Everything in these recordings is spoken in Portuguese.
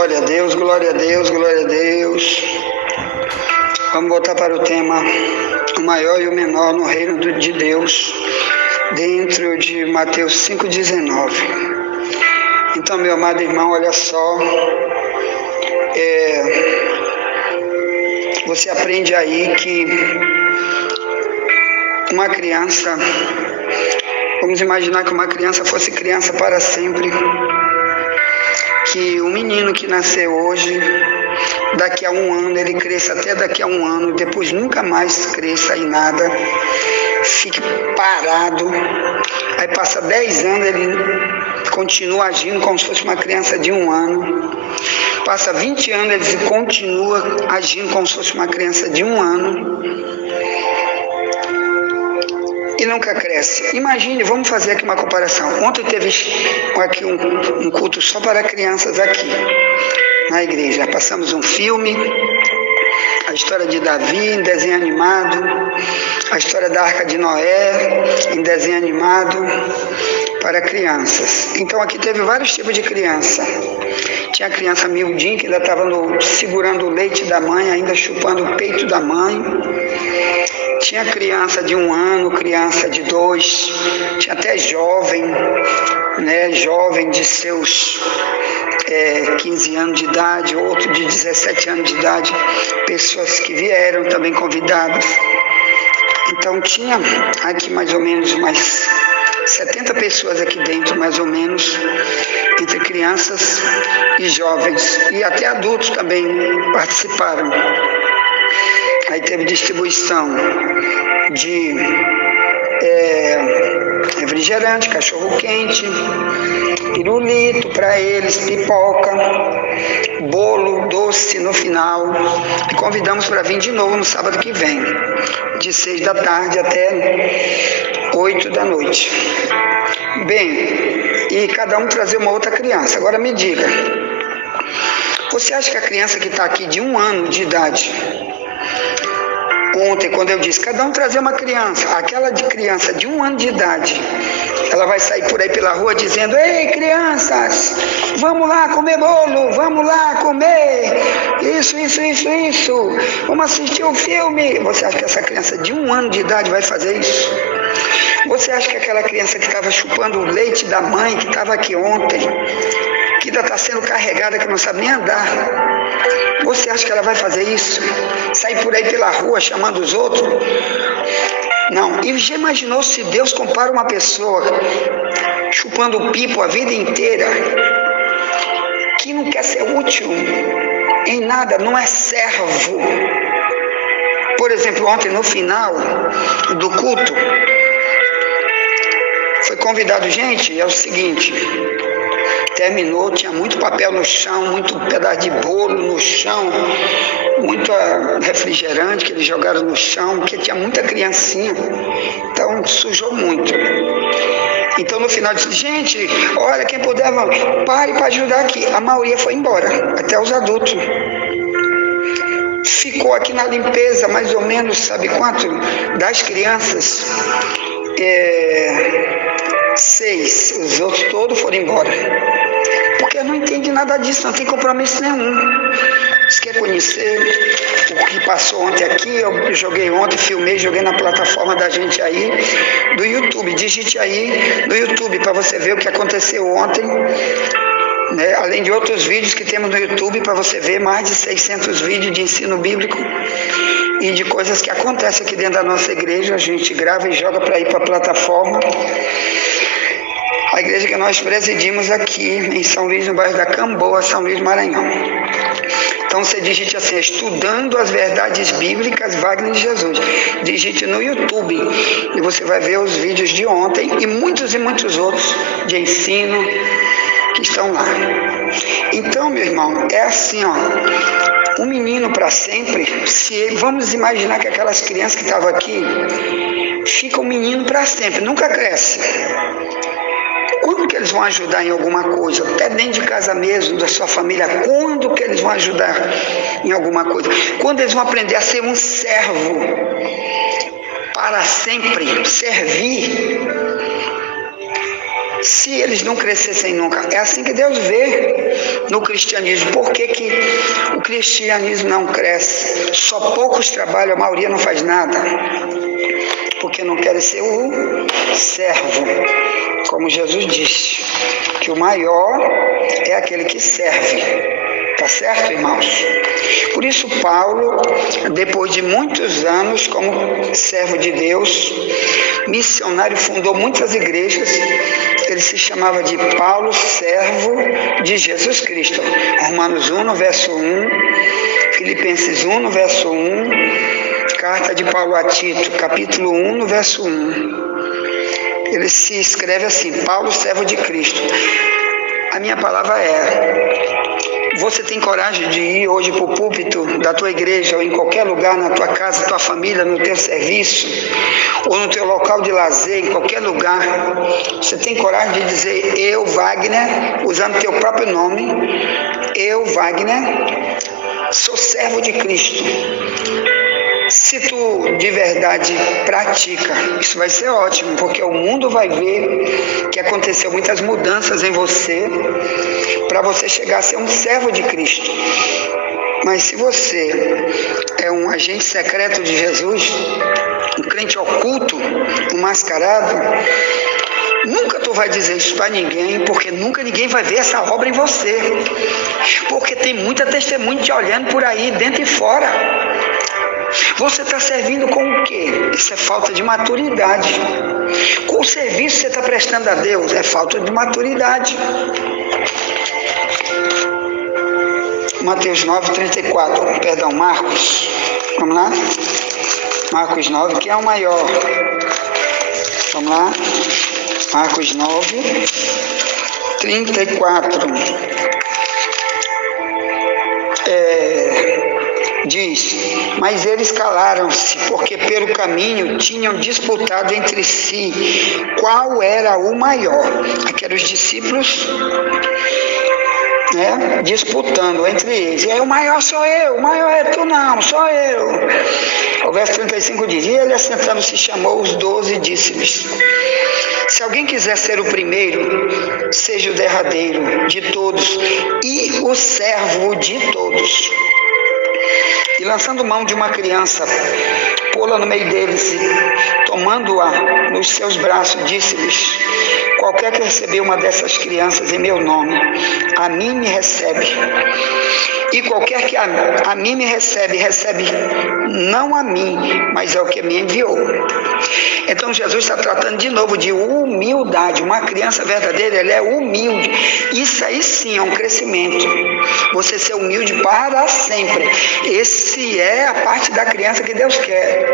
Glória a Deus, glória a Deus, glória a Deus. Vamos voltar para o tema, o maior e o menor no reino de Deus, dentro de Mateus 5,19. Então, meu amado irmão, olha só, você aprende aí que uma criança, vamos imaginar que uma criança fosse criança para sempre, que o menino que nasceu hoje, daqui a um ano ele cresça até daqui a um ano, depois nunca mais cresça em nada, fique parado, aí passa 10 anos, ele continua agindo como se fosse uma criança de um ano, passa 20 anos, ele continua agindo como se fosse uma criança de um ano, e nunca cresce. Imagine, vamos fazer aqui uma comparação. Ontem teve aqui um culto só para crianças aqui, na igreja. Passamos um filme, a história de Davi em desenho animado, a história da Arca de Noé em desenho animado para crianças. Então aqui teve vários tipos de criança. Tinha a criança miudinha que ainda estava segurando o leite da mãe, ainda chupando o peito da mãe. Tinha criança de 1 ano, criança de 2, tinha até jovem, jovem de seus 15 anos de idade, outro de 17 anos de idade, pessoas que vieram também convidadas. Então tinha aqui mais ou menos umas 70 pessoas aqui dentro, mais ou menos, entre crianças e jovens, e até adultos também participaram. Aí teve distribuição de refrigerante, cachorro-quente, pirulito para eles, pipoca, bolo, doce no final. E convidamos para vir de novo no sábado que vem, de 6 da tarde até 8 da noite. Bem, e cada um trazer uma outra criança. Agora me diga, você acha que a criança que está aqui de 1 ano de idade, ontem, quando eu disse, cada um trazer uma criança, aquela de criança de 1 ano de idade, ela vai sair por aí pela rua dizendo: ei, crianças, vamos lá comer bolo, vamos lá comer, isso, vamos assistir um filme. Você acha que essa criança de 1 ano de idade vai fazer isso? Você acha que aquela criança que estava chupando o leite da mãe, que estava aqui ontem, que ainda está sendo carregada, que não sabe nem andar, você acha que ela vai fazer isso? Sair por aí pela rua chamando os outros? Não. E já imaginou se Deus compara uma pessoa chupando pipo a vida inteira, que não quer ser útil em nada, não é servo? Por exemplo, ontem no final do culto, foi convidado gente, é o seguinte, terminou, tinha muito papel no chão, muito pedaço de bolo no chão, muito refrigerante que eles jogaram no chão, porque tinha muita criancinha, então sujou muito. Então no final disse: gente, olha, quem puder, pare para ajudar aqui. A maioria foi embora, até os adultos. Ficou aqui na limpeza mais ou menos, sabe quanto? Das crianças, 6, os outros todos foram embora. Porque eu não entendi nada disso, não tem compromisso nenhum. Se quer conhecer o que passou ontem aqui, eu joguei ontem, filmei, joguei na plataforma da gente aí, do YouTube. Digite aí no YouTube para você ver o que aconteceu ontem, além de outros vídeos que temos no YouTube, para você ver mais de 600 vídeos de ensino bíblico e de coisas que acontecem aqui dentro da nossa igreja. A gente grava e joga para ir para a plataforma. A igreja que nós presidimos aqui em São Luís, no bairro da Camboa, São Luís, Maranhão. Então você digite assim: Estudando as Verdades Bíblicas, Wagner de Jesus. Digite no YouTube e você vai ver os vídeos de ontem e muitos outros de ensino que estão lá. Então, meu irmão, é assim, um menino para sempre. Vamos imaginar que aquelas crianças que estavam aqui ficam um menino para sempre, nunca cresce. Quando que eles vão ajudar em alguma coisa? Até dentro de casa mesmo, da sua família, quando que eles vão ajudar em alguma coisa? Quando eles vão aprender a ser um servo para sempre, servir? se eles não crescessem nunca. É assim que Deus vê no cristianismo. Por que o cristianismo não cresce? Só poucos trabalham, a maioria não faz nada. Porque não querem ser o servo. Como Jesus disse, que o maior é aquele que serve. Tá certo, irmãos? Por isso Paulo, depois de muitos anos como servo de Deus, missionário, fundou muitas igrejas. Ele se chamava de Paulo, servo de Jesus Cristo. Romanos 1, no verso 1, Filipenses 1, no verso 1, Carta de Paulo a Tito, capítulo 1, no verso 1. Ele se escreve assim: Paulo, servo de Cristo. A minha palavra é: você tem coragem de ir hoje para o púlpito da tua igreja, ou em qualquer lugar, na tua casa, tua família, no teu serviço, ou no teu local de lazer, em qualquer lugar? Você tem coragem de dizer: eu, Wagner, usando teu próprio nome, eu, Wagner, sou servo de Cristo. Se tu de verdade pratica, isso vai ser ótimo, porque o mundo vai ver que aconteceu muitas mudanças em você, para você chegar a ser um servo de Cristo. Mas se você é um agente secreto de Jesus, um crente oculto, um mascarado, nunca tu vai dizer isso para ninguém, porque nunca ninguém vai ver essa obra em você. Porque tem muita testemunha te olhando por aí, dentro e fora. Você está servindo com o quê? Isso é falta de maturidade. Qual serviço você está prestando a Deus? É falta de maturidade. Mateus 9, 34. Perdão, Marcos. Vamos lá? Marcos 9, quem é o maior? Vamos lá? Marcos 9, 34. Diz: mas eles calaram-se, porque pelo caminho tinham disputado entre si qual era o maior. Aqui eram os discípulos, disputando entre eles. E aí: o maior sou eu, o maior é tu não, sou eu. O verso 35 diz: e ele, assentando-se, chamou os 12 e disse-lhes: se alguém quiser ser o primeiro, seja o derradeiro de todos e o servo de todos. E lançando mão de uma criança, pô-la no meio deles, e tomando-a nos seus braços, disse-lhes: qualquer que receber uma dessas crianças em meu nome, a mim me recebe. E qualquer que a mim me recebe, recebe não a mim, mas ao que me enviou. Então Jesus está tratando de novo de humildade. Uma criança verdadeira, ela é humilde. Isso aí sim é um crescimento. Você ser humilde para sempre. Esse é a parte da criança que Deus quer.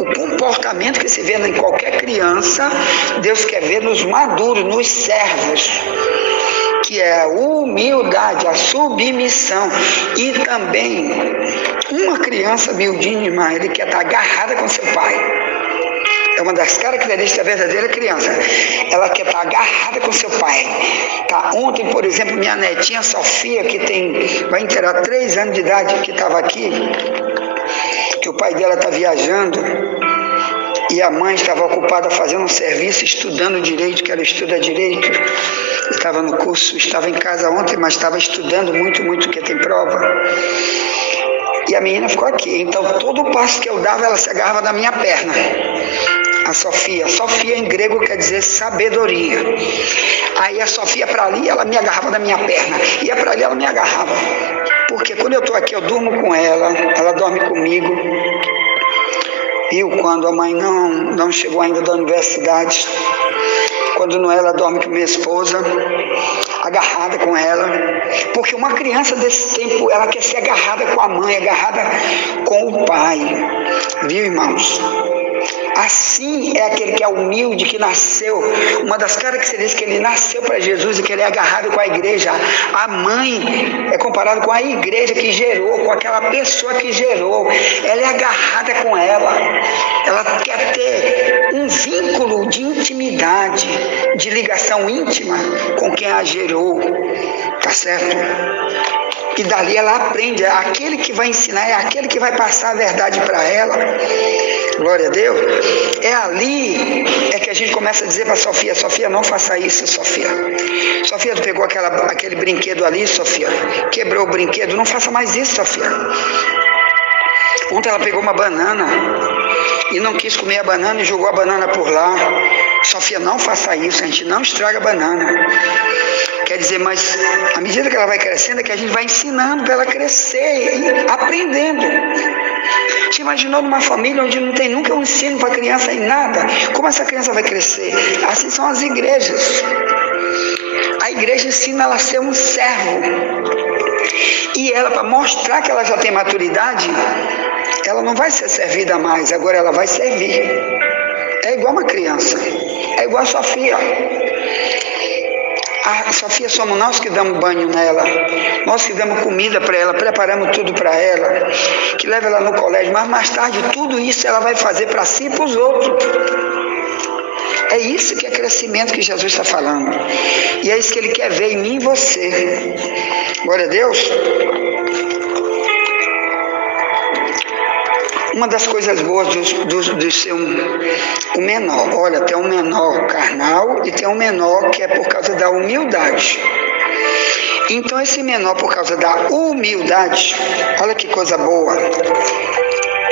O comportamento que se vê em qualquer criança, Deus quer ver nos maduros, nos servos, que é a humildade, a submissão. E também uma criança humildinha, irmã, ele quer estar agarrada com seu pai. É uma das características da verdadeira criança. Ela quer estar agarrada com seu pai. Tá? Ontem, por exemplo, minha netinha Sofia, que vai inteirar 3 anos de idade, que estava aqui, que o pai dela está viajando, e a mãe estava ocupada fazendo um serviço, estudando direito, que ela estuda direito. Estava no curso, estava em casa ontem, mas estava estudando muito, porque tem prova. E a menina ficou aqui. Então, todo passo que eu dava, ela se agarrava na minha perna. A Sofia. Sofia em grego quer dizer sabedoria. Aí a Sofia para ali, ela me agarrava na minha perna. Ia para ali, ela me agarrava. Porque quando eu estou aqui, eu durmo com ela dorme comigo. Quando a mãe não chegou ainda da universidade, quando não, ela dorme com minha esposa, agarrada com ela. Porque uma criança desse tempo, ela quer ser agarrada com a mãe, agarrada com o pai. Viu, irmãos? Assim é aquele que é humilde, que nasceu. Uma das características que ele nasceu para Jesus e que ele é agarrado com a igreja. A mãe é comparada com a igreja que gerou, com aquela pessoa que gerou. Ela é agarrada com ela. Ela quer ter um vínculo de intimidade, de ligação íntima com quem a gerou. Tá certo? E dali ela aprende. Aquele que vai ensinar é aquele que vai passar a verdade para ela. Glória a Deus. É ali que a a gente começa a dizer para Sofia: Sofia, não faça isso, Sofia. Sofia, tu pegou aquele brinquedo ali, Sofia, quebrou o brinquedo, não faça mais isso, Sofia. Ontem ela pegou uma banana e não quis comer a banana e jogou a banana por lá. Sofia, não faça isso, a gente não estraga a banana. Quer dizer, mas à medida que ela vai crescendo, é que a gente vai ensinando para ela crescer e aprendendo. Você imaginou numa família onde não tem nunca um ensino para a criança em nada? Como essa criança vai crescer? Assim são as igrejas. A igreja ensina ela a ser um servo. E ela, para mostrar que ela já tem maturidade, ela não vai ser servida mais, agora ela vai servir. É igual uma criança, é igual a Sofia. A Sofia somos nós que damos banho nela, nós que damos comida para ela, preparamos tudo para ela, que leva ela no colégio, mas mais tarde tudo isso ela vai fazer para si e para os outros. É isso que é crescimento que Jesus está falando. E é isso que Ele quer ver em mim e você. Glória a Deus. Uma das coisas boas de ser um menor, olha, tem um menor carnal e tem um menor que é por causa da humildade. Então esse menor, por causa da humildade, olha que coisa boa.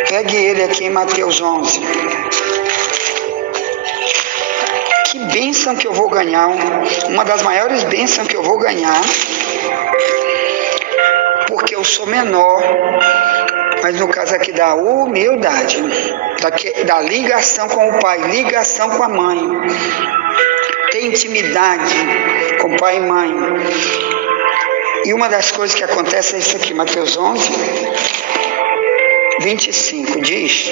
Pegue ele aqui em Mateus 11. Que bênção que eu vou ganhar, uma das maiores bênçãos que eu vou ganhar, porque eu sou menor, mas no caso aqui da humildade, da ligação com o pai, ligação com a mãe, ter intimidade com pai e mãe. E uma das coisas que acontece é isso aqui, Mateus 11, 25, diz: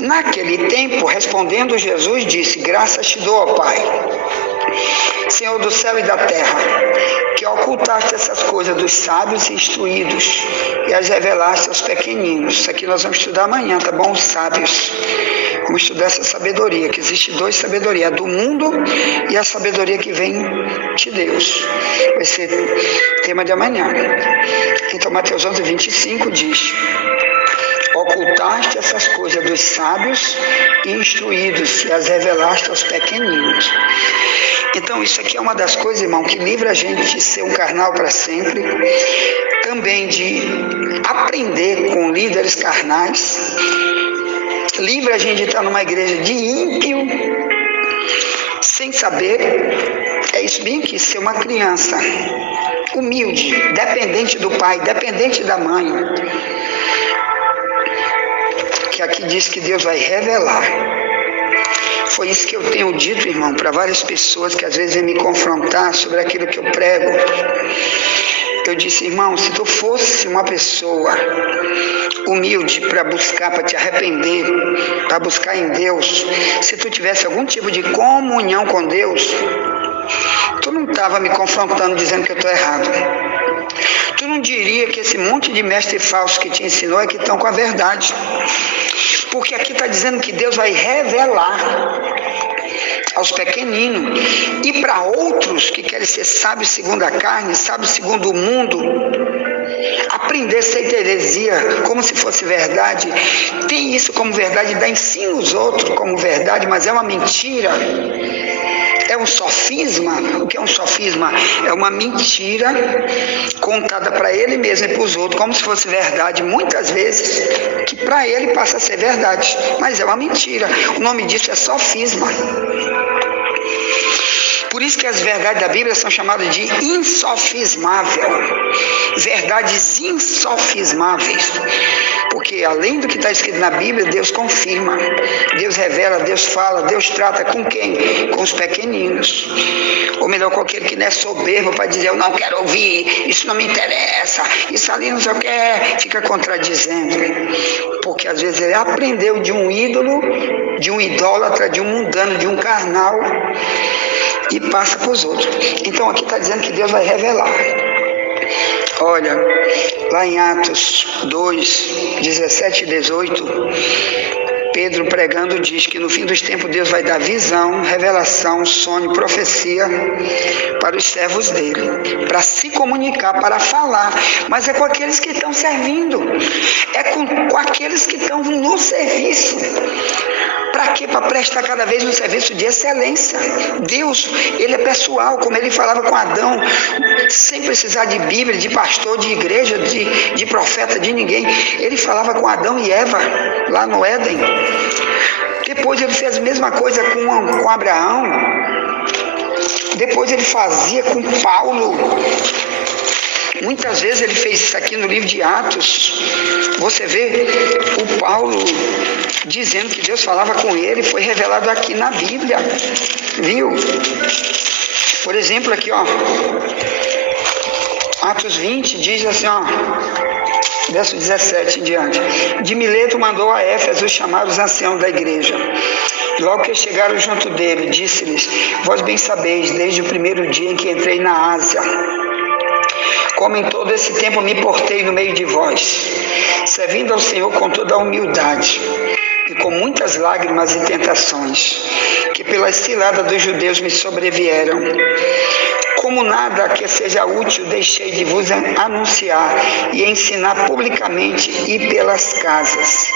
naquele tempo, respondendo Jesus, disse: graças te dou, ó Pai, Senhor do céu e da terra, que ocultaste essas coisas dos sábios e instruídos e as revelaste aos pequeninos. Isso aqui nós vamos estudar amanhã, tá bom? Os sábios. Vamos estudar essa sabedoria, que existe duas sabedorias, a do mundo e a sabedoria que vem de Deus. Vai ser tema de amanhã. Então, Mateus 11, 25 diz: ocultaste essas coisas dos sábios e instruídos e as revelaste aos pequeninos. Então isso aqui é uma das coisas, irmão, que livra a gente de ser um carnal para sempre, também de aprender com líderes carnais, livra a gente de estar numa igreja de ímpio, sem saber, é isso bem aqui, ser uma criança humilde, dependente do pai, dependente da mãe, que aqui diz que Deus vai revelar. Foi isso que eu tenho dito, irmão, para várias pessoas que às vezes vêm me confrontar sobre aquilo que eu prego. Eu disse: irmão, se tu fosse uma pessoa humilde para buscar, para te arrepender, para buscar em Deus, se tu tivesse algum tipo de comunhão com Deus, tu não estava me confrontando dizendo que eu estou errado. Tu não diria que esse monte de mestre falso que te ensinou é que estão com a verdade. Porque aqui está dizendo que Deus vai revelar aos pequeninos. E para outros que querem ser sábios segundo a carne, sábios segundo o mundo, aprender a ser heresia como se fosse verdade. Tem isso como verdade, dá ensino aos outros como verdade, mas é uma mentira. É um sofisma. O que é um sofisma? É uma mentira contada para ele mesmo e para os outros, como se fosse verdade, muitas vezes, que para ele passa a ser verdade, mas é uma mentira. O nome disso é sofisma. Por isso que as verdades da Bíblia são chamadas de insofismável, verdades insofismáveis, porque além do que está escrito na Bíblia, Deus confirma, Deus revela, Deus fala, Deus trata com quem? Com os pequeninos, ou melhor, com aquele que não é soberbo para dizer: eu não quero ouvir, isso não me interessa, isso ali não sei o que, fica contradizendo, porque às vezes ele aprendeu de um ídolo, de um idólatra, de um mundano, de um carnal, e passa para os outros. Então aqui está dizendo que Deus vai revelar. Olha, lá em Atos 2, 17 e 18, Pedro pregando diz que no fim dos tempos Deus vai dar visão, revelação, sonho, profecia para os servos dele, para se comunicar, para falar, mas é com aqueles que estão servindo, é com aqueles que estão no serviço, Para quê? Para prestar cada vez um serviço de excelência. Deus, Ele é pessoal, como Ele falava com Adão, sem precisar de Bíblia, de pastor, de igreja, de profeta, de ninguém. Ele falava com Adão e Eva, lá no Éden. Depois Ele fez a mesma coisa com Abraão. Depois Ele fazia com Paulo. Muitas vezes Ele fez isso aqui no livro de Atos. Você vê o Paulo dizendo que Deus falava com ele, foi revelado aqui na Bíblia, viu? Por exemplo, aqui, ó, Atos 20 diz assim, ó, verso 17 em diante: de Mileto mandou a Éfeso chamar os anciãos da igreja. Logo que chegaram junto dele, disse-lhes: vós bem sabeis, desde o primeiro dia em que entrei na Ásia, como em todo esse tempo me portei no meio de vós, servindo ao Senhor com toda a humildade e com muitas lágrimas e tentações, que pela cilada dos judeus me sobrevieram. Como nada que seja útil, deixei de vos anunciar e ensinar publicamente e pelas casas,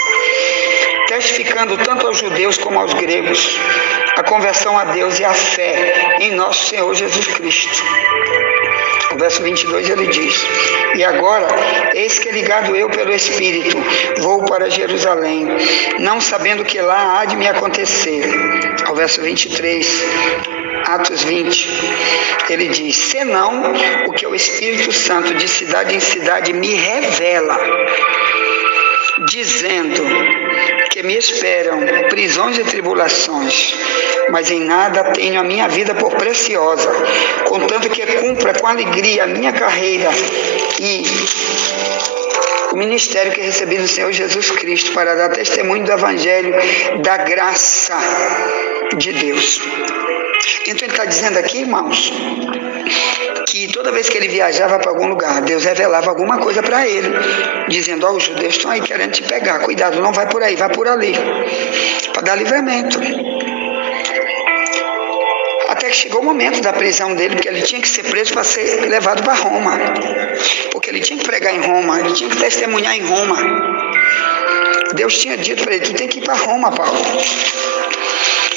testificando tanto aos judeus como aos gregos a conversão a Deus e a fé em nosso Senhor Jesus Cristo. O verso 22 ele diz: e agora, eis que ligado eu pelo Espírito, vou para Jerusalém, não sabendo que lá há de me acontecer. Ao verso 23, Atos 20, ele diz: senão o que o Espírito Santo de cidade em cidade me revela, dizendo que me esperam prisões e tribulações, mas em nada tenho a minha vida por preciosa, contanto que cumpra com alegria a minha carreira e o ministério que recebi do Senhor Jesus Cristo, para dar testemunho do Evangelho da graça de Deus. Então ele está dizendo aqui, irmãos, que toda vez que ele viajava para algum lugar, Deus revelava alguma coisa para ele, dizendo: ó, os judeus estão aí querendo te pegar, cuidado, não vai por aí, vai por ali, para dar livramento. Até que chegou o momento da prisão dele, porque ele tinha que ser preso para ser levado para Roma, porque ele tinha que pregar em Roma, ele tinha que testemunhar em Roma. Deus tinha dito para ele: tu tem que ir para Roma, Paulo.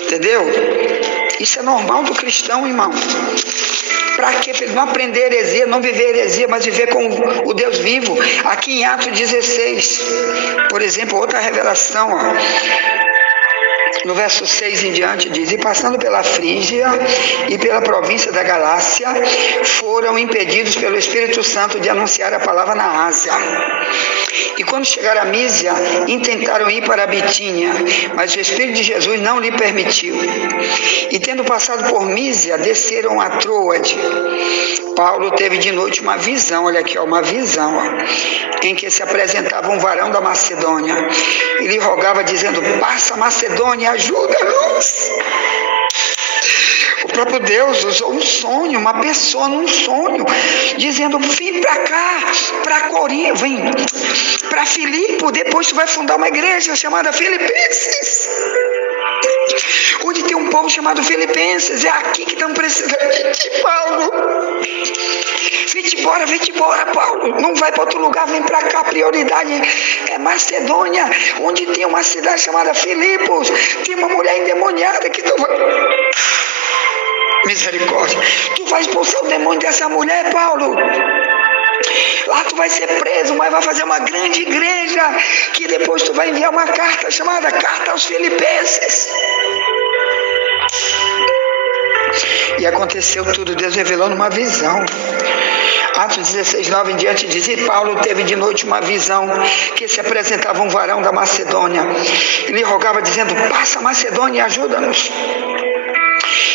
Entendeu? Isso é normal do cristão, irmão. Para quê? Para ele não aprender heresia, não viver heresia, mas viver com o Deus vivo. Aqui em Atos 16, por exemplo, outra revelação, ó. No verso 6 em diante diz: e passando pela Frígia e pela província da Galácia, foram impedidos pelo Espírito Santo de anunciar a palavra na Ásia. E quando chegaram a Mísia, intentaram ir para a Bitínia, mas o Espírito de Jesus não lhe permitiu. E tendo passado por Mísia, desceram a Troade. Paulo teve de noite uma visão, olha aqui, ó, uma visão, ó, em que se apresentava um varão da Macedônia. E lhe rogava, dizendo: passa a Macedônia, ajuda-nos. O próprio Deus usou um sonho, uma pessoa num sonho, dizendo: vem para cá, para Corinto, vem para Filipe, depois tu vai fundar uma igreja chamada Filipenses, onde tem um povo chamado Filipenses. É aqui que estão precisando de ti, Paulo. Vem-te embora, Paulo. Não vai para outro lugar, vem para cá. A prioridade é Macedônia, onde tem uma cidade chamada Filipos. Tem uma mulher endemoniada que tu vai... Misericórdia. Tu vai expulsar o demônio dessa mulher, Paulo. Lá tu vai ser preso, mas vai fazer uma grande igreja, que depois tu vai enviar uma carta chamada Carta aos Filipenses. E aconteceu tudo, Deus revelou numa visão. Atos 16, 9 em diante diz: e Paulo teve de noite uma visão, que se apresentava um varão da Macedônia. Ele rogava, dizendo: passa a Macedônia e ajuda-nos.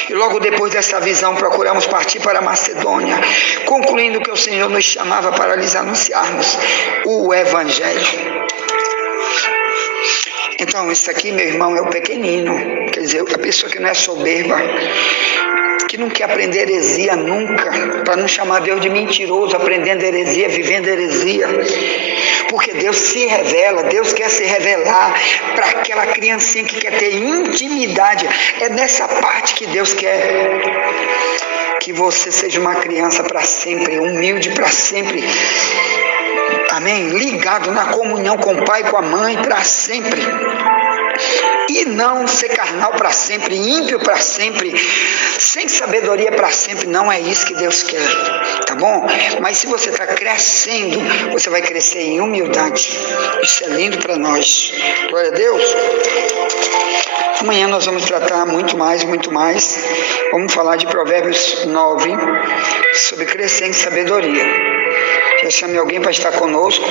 E logo depois dessa visão procuramos partir para a Macedônia, concluindo que o Senhor nos chamava para lhes anunciarmos o Evangelho. Então, isso aqui, meu irmão, é o pequenino, quer dizer, a pessoa que não é soberba, que não quer aprender heresia nunca, para não chamar Deus de mentiroso, aprendendo heresia, vivendo heresia. Porque Deus se revela, Deus quer se revelar para aquela criancinha que quer ter intimidade. É nessa parte que Deus quer que você seja uma criança para sempre, humilde para sempre. Amém? Ligado na comunhão com o pai e com a mãe para sempre. e não ser carnal para sempre, ímpio para sempre, sem sabedoria para sempre. Não é isso que Deus quer, tá bom? Mas se você está crescendo, você vai crescer em humildade. Isso é lindo para nós. Glória a Deus. Amanhã nós vamos tratar muito mais. Vamos falar de Provérbios 9, sobre crescer em sabedoria. Já chamei alguém para estar conosco,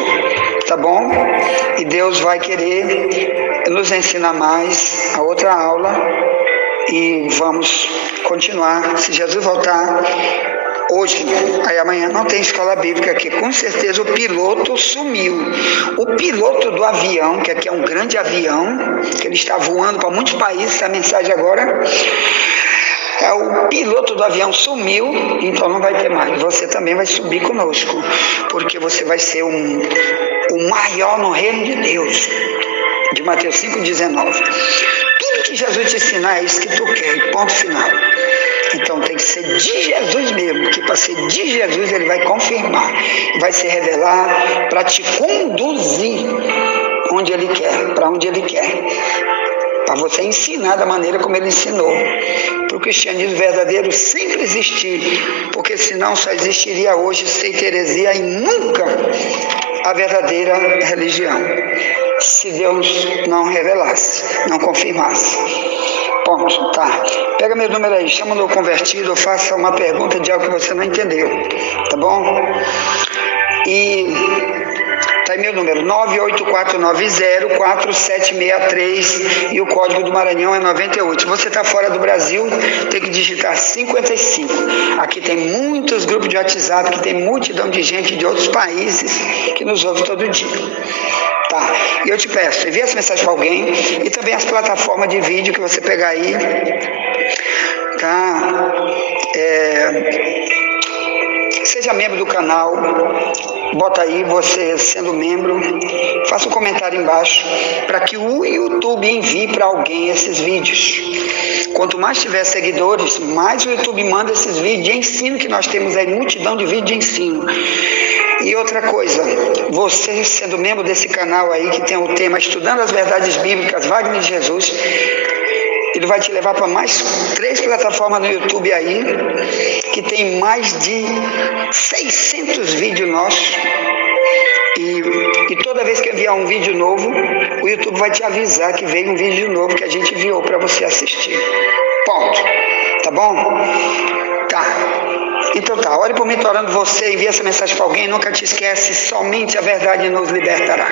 tá bom? E Deus vai querer nos ensinar mais a outra aula e vamos continuar. Se Jesus voltar hoje, aí amanhã não tem escola bíblica aqui, com certeza o piloto sumiu. O piloto do avião, que aqui é um grande avião, que ele está voando para muitos países, a mensagem agora é o piloto do avião sumiu, então não vai ter mais. Você também vai subir conosco, porque você vai ser o maior no reino de Deus, de Mateus 5,19. Tudo que Jesus te ensinar é isso que tu quer, e ponto final. Então tem que ser de Jesus mesmo, que para ser de Jesus ele vai confirmar, vai se revelar para te conduzir onde ele quer, para onde ele quer, para você ensinar da maneira como ele ensinou. Para o cristianismo verdadeiro sempre existir, porque senão só existiria hoje seita, heresia e nunca a verdadeira religião, se Deus não revelasse, não confirmasse. Ponto, tá. Pega meu número aí, chama o meu convertido, ou faça uma pergunta de algo que você não entendeu, tá bom? E tá aí meu número, 984904763, e o código do Maranhão é 98. Se você está fora do Brasil, tem que digitar 55. Aqui tem muitos grupos de WhatsApp, que tem multidão de gente de outros países que nos ouve todo dia. Tá. E eu te peço, envie essa mensagem para alguém, e também as plataformas de vídeo que você pegar aí, tá? Seja membro do canal, bota aí você sendo membro, faça um comentário embaixo, para que o YouTube envie para alguém esses vídeos. Quanto mais tiver seguidores, mais o YouTube manda esses vídeos de ensino, que nós temos aí multidão de vídeos de ensino. E outra coisa, você sendo membro desse canal aí, que tem o tema Estudando as Verdades Bíblicas, Wagner de Jesus, ele vai te levar para mais 3 plataformas no YouTube aí, que tem mais de 600 vídeos nossos. E toda vez que enviar um vídeo novo, o YouTube vai te avisar que veio um vídeo novo que a gente enviou para você assistir. Ponto. Tá bom? Tá. Então tá, ore por mim, tô orando você, envia essa mensagem para alguém, nunca te esquece, somente a verdade nos libertará.